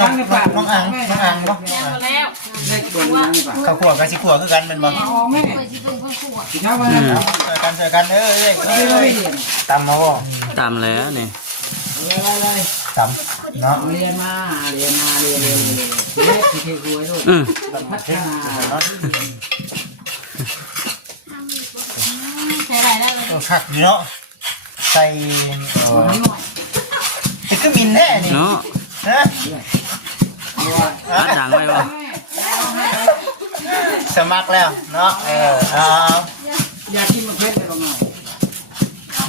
น้องอังบ่แล้วข้าวขั่วกับสิขั่วคือกันเป็นบ่ไม่เคยสิเป็นคนขั่ว เจอกันตำมาบ่ ตามแล้วนี่ ตำเนาะเรียนเล็กที่เทคุยลูกพัฒนาเนาะใส่ได้เลย ผักอยู่เนาะใส่จะก็มินแน่นี่ เนาะ ฮะ ดังไว้บ่ สมัครแล้วเนาะอยากกินมะเขือแต่ประมาณ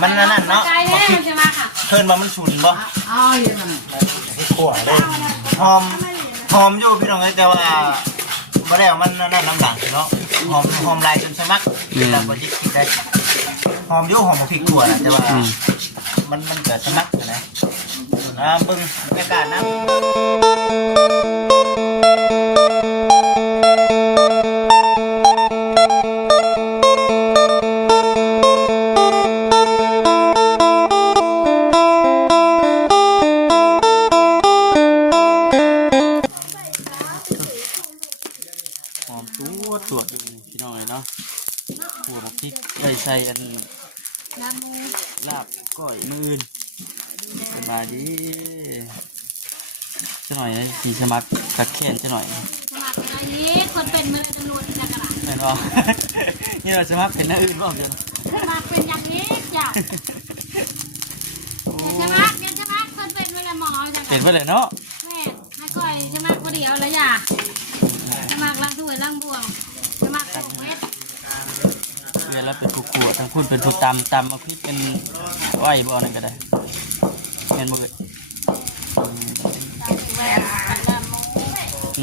มันนั่นเนาะ ใจแน่มันจะมาค่ะ เพิ่นมามันฉุนบ่ อ้าวยังไง ขั่วเลยหอมอยู่พี่น้องแต่ว่าบ่ได้มันนั่นน้ำด่างเนาะหอมลายจนสมัครแต่บ่จิกได้หอมอยู่หอมพริกขั่วนะแต่ว่ามันเกิดสมัครนะเบิ่งบรรยากาศนะหอมตัวอยู่พี่น้องเนาะหัวพริกใส่อันลาบก้อยมื้ออื่นสบายดีจะหน่อยนะสีสมัครกัดแขนจะหน่อย สมัครอันนี้คนเป็นมือจำนวนจักร แม่นบ่นี่เราสมัครเป็นหน้าอื่นบ่เดี๋ยว สมัครเป็นอย่างนี้จ้ะสมัครคนเป็นเวลาหมอจัง เป็นไปเลยเนาะ แม่ไม่ก่อยสมัครคนเดียวเลยจ้ะสมัครล้างถ้วยล้างบ่วงสมัครเวท เรียนแล้วเป็นผู้ขวดทั้งคุณเป็นผู้ตำมาพริกเป็นไหวบ่นั่นก็ได้แม่นบ่เอ่ย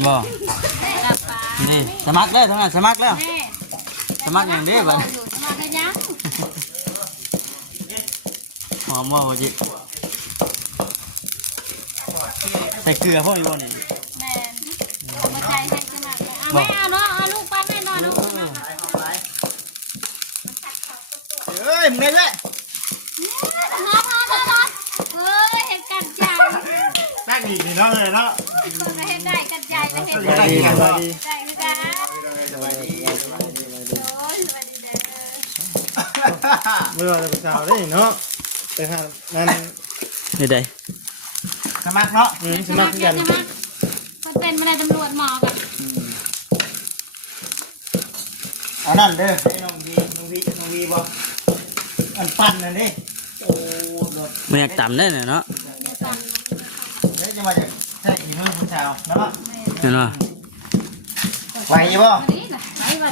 บ่นี่สมัครแล้วทั้งนั้นสมัครแล้วสมัครอย่างเดียวบัด สมัครกันยัง หอมบ่บ่จิใส่เกลือพวกนี้บ่นี่ แม่มาใจให้สมัครไม่เอาเนาะเอาลูกปั้นให้หน่อยลูก เอ้ยมึงได้ น้องพ่อเฮ้ยเห็นกันใจ ตั้งอีกนี่เนาะเลยเนาะ เห็นได้กันใจจะเห็น สบายดีสบายดี ใจไม่ได้ สบายดี โอ้ยสวัสดีเด้อ เมื่อเราไปสาวได้เนาะไปหานั่น นี่ได้ สมัครเนาะ สมัครกัน มันเป็นอะไรตำรวจหมอกัน เอานั่นเด้อให้น้องวีบ่อันปั้นนั่นดิโอ้รถ มันอยากต่ำได้เนาะ เดี๋ยวจะมาจากใช่อีมือคุณชาวเนาะ เห็นบ่ ไหวอยู่บ่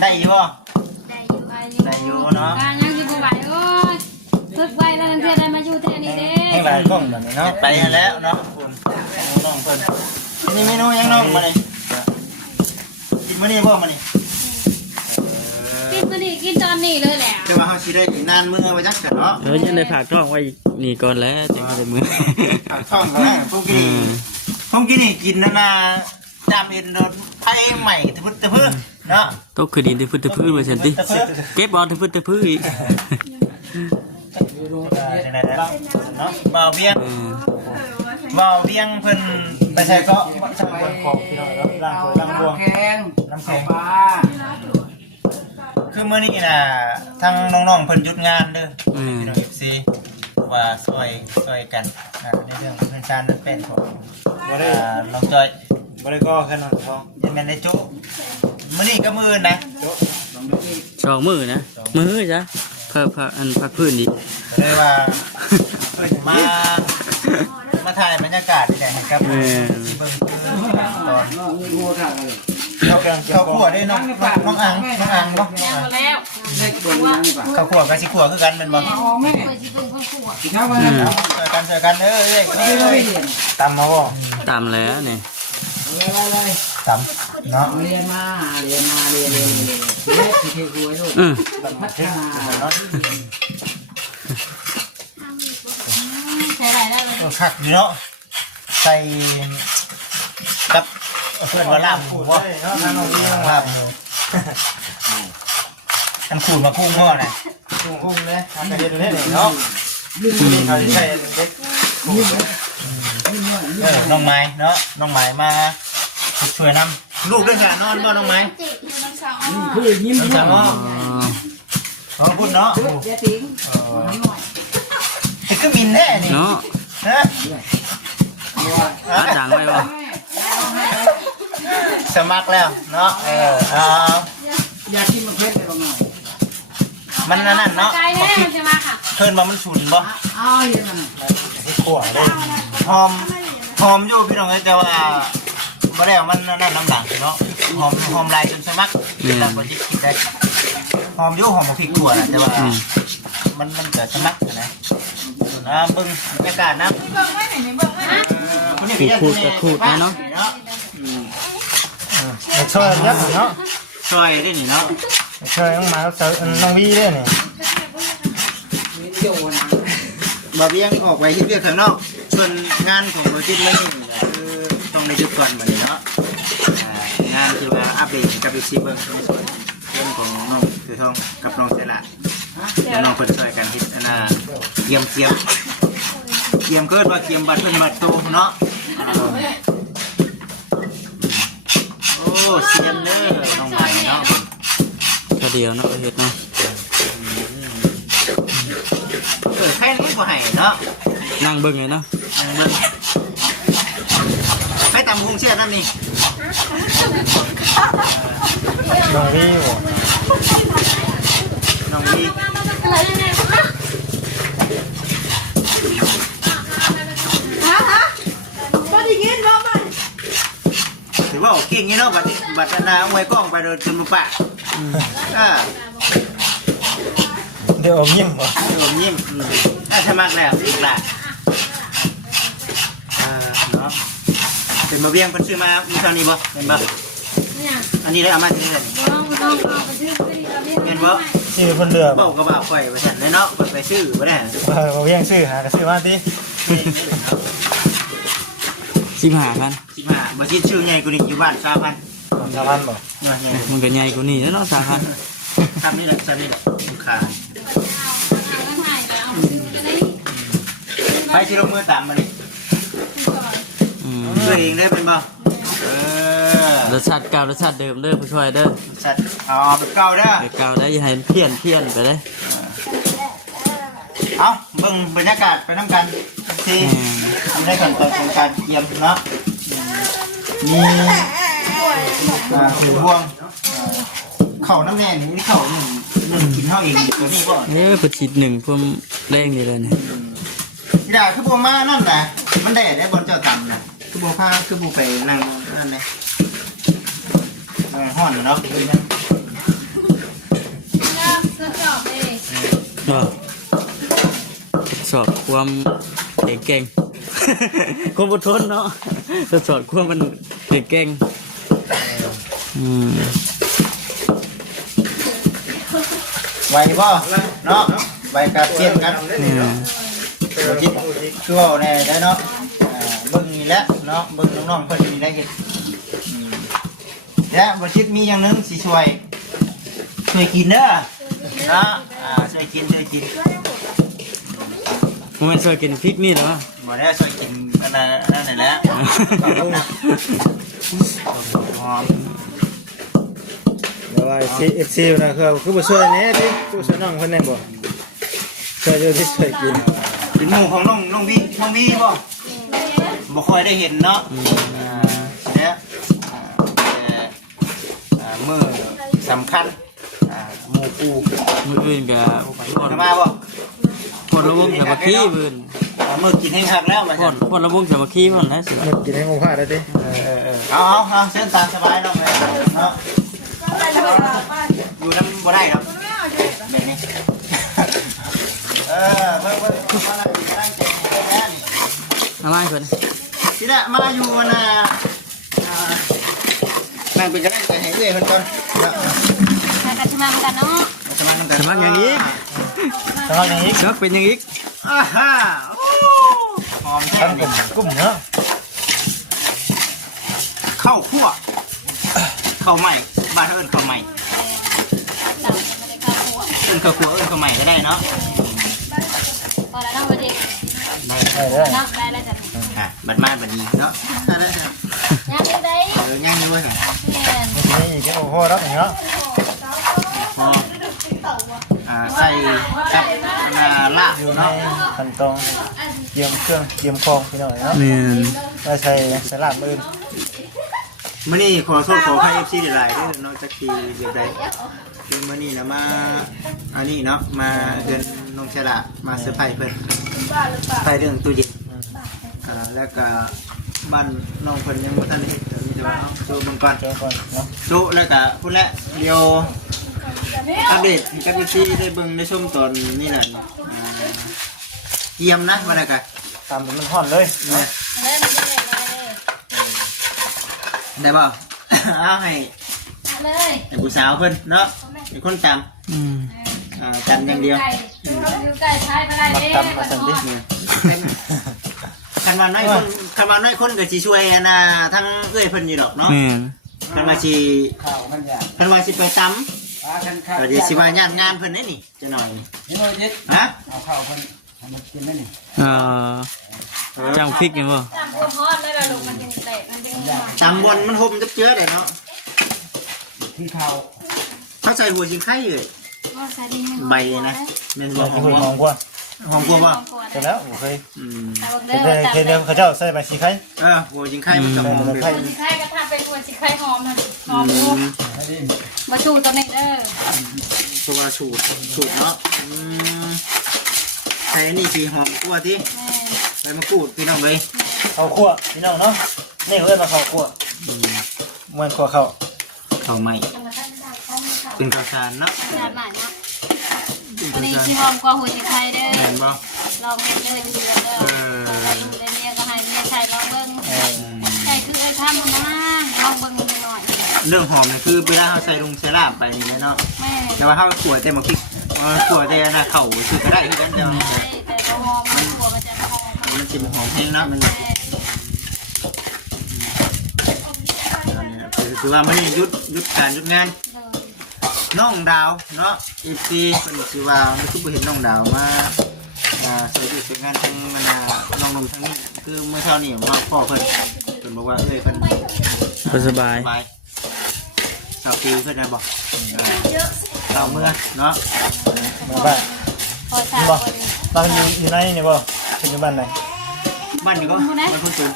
ได้อยู่บ่ได้อยู่เนาะ การยังอยู่บ่ไหวโอ้ยฝึกไว้แล้วเพื่อนได้มาอยู่แท่นี้เด้ ให้หลายกล้องแบบนี้เนาะไปแล้วเนาะคุณน้องเพิ่นนี่เมนูยังน้องมาเลยกินมื้อนี้บ่มานี่ กินมื้อนี้กินตอนนี้เลยแหละ จะมาเฮาสิได้นานมื้อไว้จักกันเนาะ ยังได้ฝากท้องไว้นี่ก่อนแล้วจังได้มื้อ ช่องนะพวกกี้นี่กินนาจามเอ็นโดนไอ้ใหม่ตะพื้นตะพื้นเนาะ ก็คือดินที่พื้นที่พื้นมาเสร็จดิเก็บบอลที่พื้นที่พื้นอีก เนาะบ่าวเวียงเพิ่นไปใช้ก็ช่างเพิ่นของพี่น้องเนาะล้างบวง แข็ง น้ำแข็ง ปลา คือมื้อนี้น่ะทางน้องๆเพิ่นหยุดงานเด้อพี่น้อง FC ว่าซอยกันในเรื่องเพื่อนชาตินั่นเป็นของน้องจอย บริก็แค่นั้นทอง ยังแม่นได้จุมื้อนี้ก็มื้อนะ สองมือนะมือจ้ะพักอันพักพื้นดิ เลยว่าเพิ่นมาถ่ายบรรยากาศนี่แหละครับที่เบิ่งคือตอน มีหัวขาดเลย ข้าวคั่วได้น้องอังบ่ ยังหมดแล้ว เล็กบนนี้นี่ป่ะ ข้าวคั่วกับสิคั่วคือกันแม่นบ่ ไม่เคยสิเป็นคนขั่ว กินข้าวมา เจอกันตำมาบ่ ตามแล้วนี่ เลย ตำเนาะ เรียนเล็กที่เทคุยลูกพัฒนา เนาะ ใส่ได้เลย คักอยู่เนาะใส่กับเพื่อนว่าลาบหมูบ่ เนาะทางน้องนี่น้อง ลาบหมูอันขูดมาพุ่งพ่อน่ะ กุ้งเลยทำกระเด็นเลยเนาะ ยืน เขาใช้เด็ก ยืน น้องไม้เนาะน้องไม้มาช่วยนำลูกด้วยกันนอนบ่น้องไม้ คือยิ้ม น้องสาวขอบคุณเนาะ เจ๊ติ๋ง ไอ้ก็มินแน่นี่ เนาะ ฮะ ดังไว้บ่ สมัครแล้วเนาะเอา อยากกินมะเขือเลยบ้างหน่อย มันนั่นเนาะ ไกลแน่ใช่ไหมค่ะ เพิ่นบ่มันฉุนบ่ อ้าวเรียนมัน ขวเลยหอมอยู่พี่น้องแต่ว่าบ่ได้มันนั่นน้ำหลังเนาะหอมลายจนสมัครแต่บ่จิกินได้หอมอยู่หอมบ่พริกขั่วนะแต่ว่ามันเกิดสมัครนะเบิ่งบรรยากาศนะ ขูดก็ขูดนะเนาะ ช่วยยักเนาะ ช่วยได้นี่เนาะ ช่วยน้องหมาน้องวีได้นี่ โยน บ่เบี้ยงออกไปเฮ็ดเวียกข้างนอกส่วนงานของบ่จิตเลยนี่คือต้องได้หยุดก่อนบัดนี้เนาะงานที่ว่าอัปเดตกับอีก4เบิ่งในส่วนเรื่องของน้องคือทองกับน้องเสลาดน้องเพิ่นช่วยกันเฮ็ดเกียมเกิดว่าเกียมบัดเพิ่นบัดโตเนาะโอ้เสียนเด้อน้องใหม่เนาะ ก็เดียวเนาะเฮ็ดเนาะ ใครนี่บ่ให้เนาะ นั่งเบิ่งเลยเนาะ มึงให้ตำพุงเสียนั่นนี่ น้องวีบ่ น้องนี่ อะไรเนี่ย ถือว่าเก่งงี้เนาะบัดนาเอาไว้กล้องไปโดนจนมุปะเดี๋ยวอมยิ้มบ่ รวมยิ้มน่าสมัครแล้วอีกละเนาะเป็นมาเบี้ยงคนซื้อมามีเท่านี้บ่เป็นบ่ เนี่ย อันนี้ได้เอามาที่นี่เลย ต้องเอาไปซื้อไปดีเราเรียก เห็นบ่ ชื่อเพิ่นเลือก เบ้ากระบะไฟไปฉันเลยเนาะไปซื้อบ่ได้ บ่เพียงซื้อหาก็ซื้อมาติ 15,000 15บ่ชิดชื่อใหญ่กูนี่อยู่บ้าน3,000 สามพันบ่ เนาะใหญ่ มันก็ใหญ่กว่านี้แล้วเนาะ3,000 ทำนี่แหละนี่แหละลูกค้าไปที่ลงมือตามมาดิ ตัวเองได้เป็นบ่รสชาติเก่ารสชาติเดิมเด้อผู้ช่วยเด้อ สัตว์อ๋อเป็นเก่าเด้อ ไปเก่าได้อย่าให้เพี้ยนไปเลย เอาเบิ่งบรรยากาศไปน้ำกันที่ได้ขั้นตอนของการเตรียมเนาะมีถือห่วงเข่าน้ำแน่นี่เข่าหนึ่งกินเท่าเองตัวนี้ก่อน ประชิด1พวกแรงนี่เลยนี่ ที่ได้คือบัวมานั่นแหละมันแดดได้บนเจ้าต่ำนะคือบัวผ้าคือบัวไปนั่งนั่นเลยห้อนเนาะ สอบความเก่งความอดทนเนาะทดสอบความมันเก่งไวป่ะเนาะไวกับเชียนกันจิตคือว่าแน่ได้เนาะเบิ่งนี่แหละเนาะเบิ่งน้องๆเพิ่นมีได้เห็นและบ่จิตมีอย่างนึงสิช่วยกินเด้อเนาะช่วยกิน มันช่วยกินพริกนี่เหรอ บ่ได้ช่วยกินอันนั้นนี่แหละหอม เดี๋ยวว่า FC นะคือบ่ช่วยแน่ติช่วยน้องเพิ่นแน่บ่ช่วยอยู่ที่ช่วยกิน เป็นหมู่ของน้องวีบ่ค่อยได้เห็นเนาะเนี่ยมือสำคัญหมู่ปู มืออื่นกับพ่น มาบ่ ระวงสามัคคีมือ มือกินให้คักแล้วมา พ่นระวงสามัคคีมันนะสิ หมดกินให้หมู่พาได้ติ เอาเส้นตามสบายเนาะเนาะอยู่น้ำบ่ได้ครับแบบนี้เพิ่งมานั่งกินนั่งกินแค่นี้ ทำไมเพิ่น ทีน่ะมาอยู่น่ะนั่งเป็นกระไรไปให้เรื่อยเพิ่นก่อน ใครกันจะมาเหมือนกันเนาะ สมัคร สมัครอย่างนี้ สมัครอย่างนี้ สมัครเป็นอย่างนี้ ฮ่าหอมแท้ ทั้งกลุ่มเนาะ ข้าวคั่วข้าวใหม่บ้านเอิ้นข้าวใหม่เอิ้นข้าวคั่วเอิ้นข้าวใหม่ก็ได้เนาะ พอแล้วเนาะวันนี้ ได้ เนาะได้แล้วจ้ะ บัดมาบัดนี้เนาะได้ ยังอยู่ได้ ง่ายด้วย แม่ นี่อีกโอ้โหแล้วเนาะ พอใส่กับลาบ อยู่ใน เนาะ ขั้นตอนเตรียมเครื่องเตรียมของพี่น้อยเนาะ แม่น ไว้ใส่สลัดมื้อ มื้อนี้ขอโทษขอให้ FC หลายๆเด้อเนาะจักทีเดี๋ยวได้คือมื้อนี้นะมาอันนี้เนาะมาเดือนน้องฉลาดมาเซอร์ไพรส์เพิ่นไปเรื่องตู้เย็นแล้วก็บ้านน้องเพิ่นยังบ่ทันได้เฮ็ดเดี๋ยวมีแต่ว่าเอาโชว์เบิ่งก่อน เจอก่อนเนาะ โชว์แล้วก็พุ่นแหละเดี๋ยวอัปเดตให้กับ FC ได้เบิ่งได้ชมตอนนี้น่ะเยี่ยมนะว่าได้ก็ ตามเป็นมันฮ้อนเลยเนาะ เล่นไม่ได้เลย ได้ป่ะ เอาให้ เลย ผู้สาวเพิ่นเนาะเป็นคนจ อืม ำจำอย่างเดียว อยู่ใกล้ใช้ไปได้ มา เด้ ตำมาสั่นดิ เนี่ยคันว่าน้อยคนคันว่าน้อยคนก็สิช่วยอันน่ะทั้งเอ้อยเพิ่นอยู่ดอกเนาะ แม่น คันว่าสิ ข้าวมันยาก คันว่าสิไปจ กันข้าว ำก็สิสิว่าญาติงานเพิ่นได้นี่จะหน่อยนี่ นี่เลยดิ ฮะ เอาข้าวเพิ่นให้มันกินได้นี่ จังพริกยังบ่ จำพวกฮอดเลยล่ะลูกมันจึงเตะมันจึงมา จำบนมันห่มจับเจือได้เนาะ ที่ข้าว เขาใส่หัวชิงไข่เอ้ย ก็ใส่ดีให้ ใบเลยนะแม่นบ่ ว่า ห สิ อม เพิ่น บ่ มองกว่า หอมกว่าบ่ เสร็จแล้วโอเค อืม เห็นเดิมเขาเจ้าใส่ใบสีไข่ หัวชิงไข่มันจะหอมเลย หัวสิไข่ก็ทำเป็นหัวสิไข่หอมนะหอม อื ลูก ม ให้ดิ มาชูตัวนี้เด้อ ตัวสูตรเนาะใส่อันนี้สิหอมกว่าที่ แม่ ใบมะกรูดพี่น้องเลย ข้าวคั่วพี่น้องเนาะนี่เอิ้นมาข้าวคั่วเหมือนคั่วข้าว ข้าวไหม้เป็นข้าวสารเนาะ จานไหนเนาะ เป็น อัน ข้าว นี้ สาร ชิหอมกว่าหัวสิไข่เด้อ เห็นบ่ ลองเล่นเลยดูเด้อเลยเมียก็ให้เมียใส่ลองเบิ่งใส่คือไอ้ทำนะลองเบิ่งหน่อย เรื่องหอมเนี่ยคือเวลาเขาใส่ลงใส่ลาบไปนี่เนาะ แม่ แต่ว่าเขาขวดแต่มาพริกขวดแต่นะเข่าคือก็ได้คือกันแต่ว่า แต่ก็หอมมันหัวมันจะหอม มันจะหอมแห้งเนาะมันคือว่ามันยุดการยุดงานน้องดาวเนาะอีซีเป็นคือว่าไม่ทุกคนเห็นน้องดาวมาใส่ยุดงานทั้งน้องนมทั้งนี้คือเมื่อเช้านี่ว่าพ่อเพิ่นบอกว่าเอ้ยเพิ่น สบาย สาวปีเพื่อนนะบอกเราเมื่อเนาะ มาบ้าน พอชา บ่ คน บ้านอยู่ในนี่บ่เป็นอยู่บ้านไหน บ้านนี้ก็บ้านคนตูน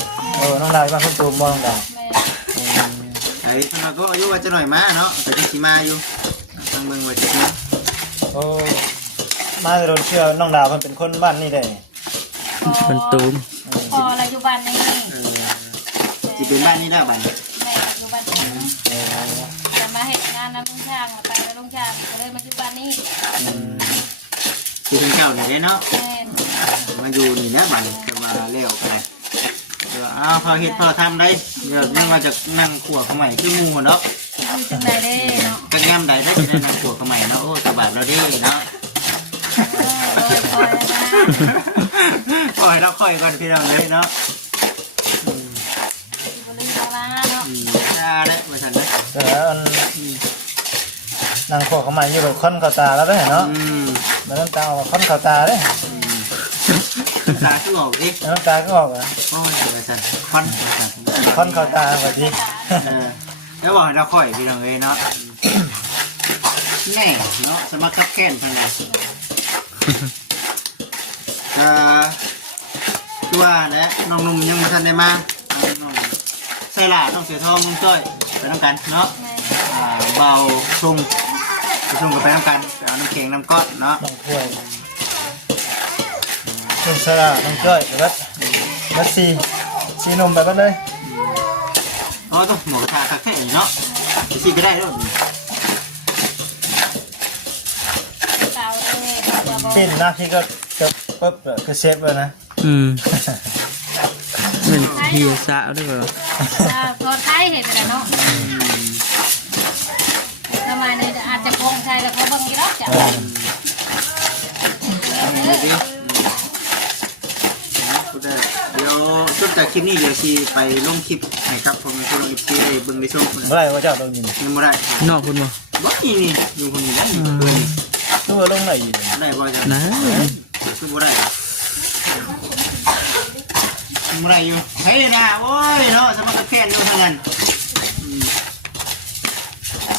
น้องดาวบ้านคุณตูมบ่น้องดาว แม่ ไอ้ธนาก็อายุว่าจะหน่อยมาเนาะแต่ที่สีมาอยู่ตั้งเมืองว่าจะเนี่ย โอ้มาโดนเชื่อน้องดาวเพิ่นเป็นคนบ้านนี่ได้ มันตูม พออะไรอยู่บ้านนี้ จะเป็นบ้านนี้ได้บ้าน แม่อยู่บ้านนี้จะมาเห็นงานน้ำลุงช่างไปแล้วลุงช่างก็เลยมาอยู่บ้านนี้ ที่เป็นเจ้าเนี่ยเนาะ แม่ มาอยู่นี่นะบ้านจะมาเลี้ยวกันพอเฮ็ดพอทำได้เดี๋ยวนึกว่าจะนั่งขวบใหม่คืองูเนาะ อยู่จังใดเด้เนาะ กันย่ำใดได้จะนั่งขวบใหม่เนาะโอ้ตาบาดเราได้เนาะ ปล่อยเราค่อยก่อนพี่น้องเลยเนาะ บริจาคเนาะ น่าได้มาทันนะ แล้วนางขวเขาใหม่อยู่แบบค้นเข้าตาแล้วได้เนาะแล้วน้ำตาออกค้นเข้าตาเด้ ตาคือออกดิ น้ำตาก็ออกอ่ะ โอ้ยมาทันค่อน ค้นเข้าตาแบบนี้ แล้วบอกเราค่อยพี่น้องเลยเนาะแน่เนาะสมัครขับแค้นเท่านั้นตัวและน้องนุ่มยังมาทันได้มาน้องใส่หลาน้องเสือทองน้องจ้อยไปน้ำกันเนาะเบาชุ่มชุ่มกับไปน้ำกันเอาน้ำแข็งน้ำก้อนเนาะ น้องถ้วยนุ่มสระน้องจ้อยแล้วก็ซีนมไปก็เลย อ๋อต้องหมอกระทะคักแค่เนาะซีก็ได้ด้วย เตาเด้จะบอก ปิ้นหน้าพี่ก็จะปุ๊บคือเชฟเลยนะ เป็นเฮียสาวด้วยเปล่า พอไทยเห็นแล้วเนาะทำไมเนี่ยอาจจะโกงใช่แล้วเขาบางทีแล้วจ้ะ เดี๋ยวจบจากคลิปนี้เดี๋ยวซีไปลงคลิปให้ครับผมจะลงคลิปซีได้เบิ่งได้ชม เมื่อไรว่าเจ้าเรายิน ยังไม่ได้ นอกคุณบ่ บ่นี่อยู่คนนี้ได้เบิ่ง ตัวลงไหนอยู่ ได้บ่จ้ะ นะ คือบ่ได้ บ่ได้อยู่เฮ้ยนะโอ้ยเนาะสมัครแค่นอยู่เท่านั้น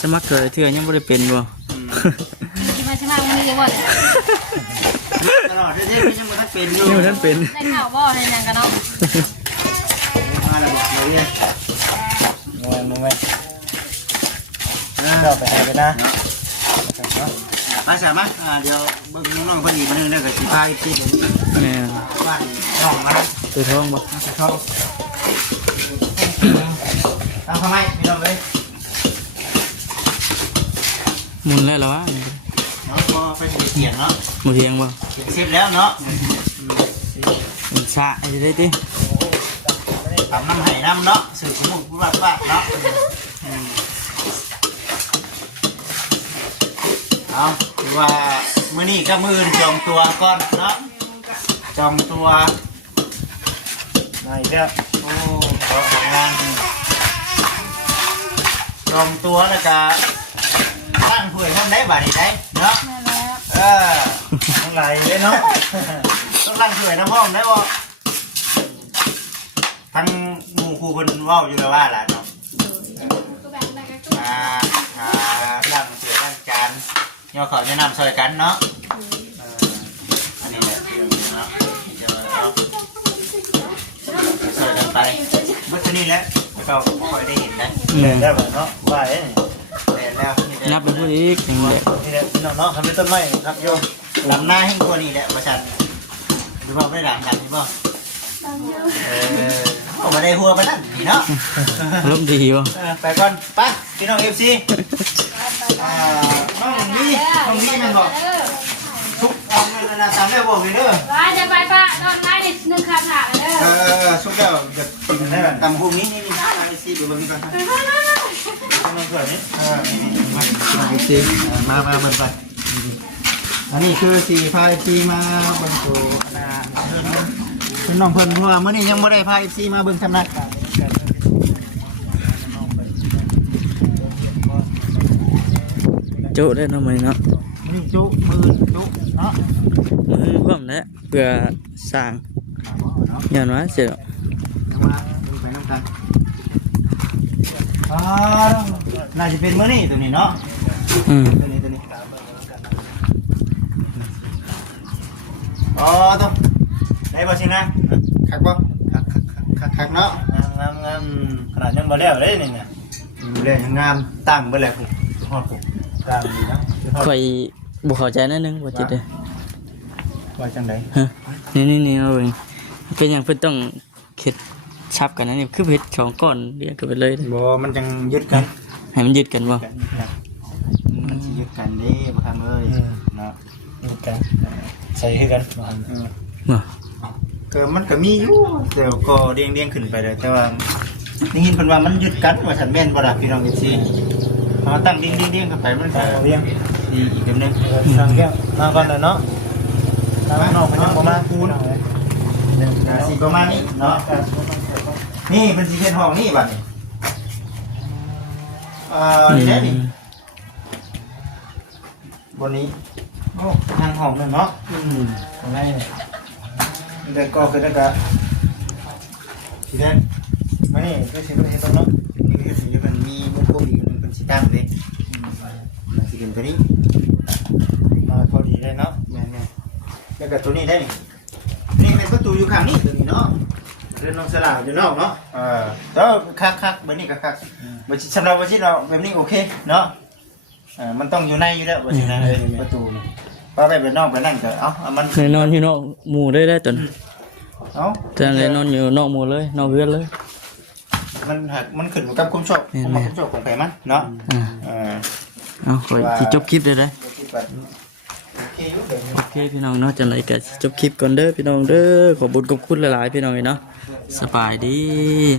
สมัครเกิดเถื่อยังบ่ได้เป็นบ่ ใช่ไหมวันนี้บ่เลย ตลอดเรื่อยๆยังบ่ทันเป็นอยู่ นี่ท่านเป็น ได้ข่าวบ่ในยังกันเนาะ มาระบบเลย มึงไว้เข้าไปให้ไปนะ มาสามารถเดี๋ยวเบิ่งน้องๆเพิ่นอีกมื้อนึงได้ก็สิพาอีกทีนึง แม่ บ้านน้องมานะ ตัวท้องบ่ สิเข้าเอาทำไมพี่น้องเอ้ย หมุนแล้วเหรอวะ เนาะพอไปเสียงเนาะ หมุนเทียงบ่ เสียงเสร็จแล้วเนาะ หมุนซะไอ้ได้ติ ทำน้ำไห้น้ำเนาะสื่อสมุนผู้ว่าเนาะเอาคือว่ามื้อนี้ก็มื้อจองตัวก่อนเนาะจองตัว มาอีกแล้ว โอ้ขอของงานจองตัวแล้วก็ตั้งถ้วยทำได้บาดนี้ได้เนาะ นั่นแหละ ทั้งหลายเลยเนาะ ต้องตั้งถ้วยน้ำห้อมได้บ่ทั้งหมู่ครูเพิ่นเว้าอยู่แล้วว่าล่ะเนาะล้างถ้วยล้างจานย่อข้าวย่อน้ำซอยกันเนาะอันนี้แหละเนาะเดี๋ยวเอาซอยกันไปเมื่อนี้แหละแล้วก็ค่อยได้เห็นนะ แม่ ได้บ่เนาะว่าเอ้ แต่แล้วนี่ นับไปพูดอีกจังได๋ นี่แหละพี่น้องเนาะทำเป็นต้นไม้ครับโยม ลำหน้าให้กว่านี้แหละประชันดูว่าไม่ด่างดังใช่ป่ะเอามาได้หัวไปนั่นนี่เนาะ ลมดีบ่ ไปก่อนไปพี่น้องเอฟซีน้องนี่มันบอกทุกเอาเงินนาตามได้บอกเลยเด้อ ไปจะไปป้านอนไม้ดินึงขาดหาเลย ทุกเจ้าจะกินได้ตำหุ้มนี้นี่นี่เอฟซีดูมันมีก่อน มันเกิดนี่ เอฟซีมาเบิ่งไปอันนี้คือสีพาเอฟซีมาเบิ่งตัวเพิ่นน้องเพิ่นเพราะว่ามื้อนี้ยังบ่ได้พาเอฟซีมาเบิ่งทำนัก จุได้เนาะมื้อนี้เนาะ นี่จุมือจุเนาะ มือพร้อมแล้วเพื่อสร้างย้อนว่าเสีย มาดูไปน้ำกันน่าจะเป็นมื้อนี้ตัวนี้เนาะ ตัวนี้อ๋อต้องได้บ่สินะคักบ่คักเนาะ งามขนาดยังบ่แล้วเลยนี่เนี่ย เรื่องงามตั้งเบ่แล้วผมฮอดผม กลางดีนะ ข่อยบ่เข้าใจนั่นนึงบ่จิตเด้อ ว่าจังได๋ ฮะนี่เอาเองเป็นหยังเพิ่นต้องเข็ดชับกันนะนี่คือเฮ็ดสองก้อนเรียกกันไปเลย บ่มันจังยึดกัน ให้มันยึดกันบ่ มันสิยึดกันเด้บ่ทำเอ้ยเนาะ กันใส่คือกัน บ่ ก็มันก็มีอยู่แต่ก็เรียงขึ้นไปเลยแต่ว่าได้ยินเพิ่นว่ามันยึดกันว่าฉันแม่นบ่ล่ะพี่น้องอีซี่พอตั้งเรียงกันไปมันก็ เรียง ดีอีกแบบนึง ทางแก้วมาก่อนเลยเนาะทางนอกมันยังบ่มาคูณ สิประมาณนี้เนาะนี่เป็นสีเขียนห้องนี่บัดนี้นี่แหละนี่บนนี้โอ้ทางห้องนึงเนาะของไหนนี่เด็กก็คือเด็กอะสีแดง มานี่คือสิเป็นเฮ็ดต้นเนาะ นี่คือสีมันมีมุมโค้งอีกนึงเป็นสีตั้งเลยมันสีเป็นตัวนี้ มาพอดีเลยเนาะ แม่ๆแล้วก็ตัวนี้ได้นี่นี่เป็นประตูอยู่ข้างนี้ตัวนี้เนาะเรือนน้องสลากอยู่นอกเนาะแล้วคักแบบนี้ก็คักบัดสำหรับบัดที่เราแบบนี้โอเคเนาะมันต้องอยู่ในอยู่แล้วบัดนี้นะประตูนี่พอแบบนอกไปนั่นก็เอามัน เคยนอนอยู่นอกหมู่ได้ตน เอา แต่เลยนอนอยู่นอกหมู่เลยนอกเรือนเลย มันหักมันขึ้นกับความชอบความชอบของใครมันเนาะ เอาข่อยสิจบคลิปเลยเด้อ โอเคอยู่เดี๋ยว โอเคพี่น้องเนาะจังไรก็สิจบคลิปก่อนเด้อพี่น้องเด้อขอบคุญขอบคุณหลายๆพี่น้องเนาะสบายดี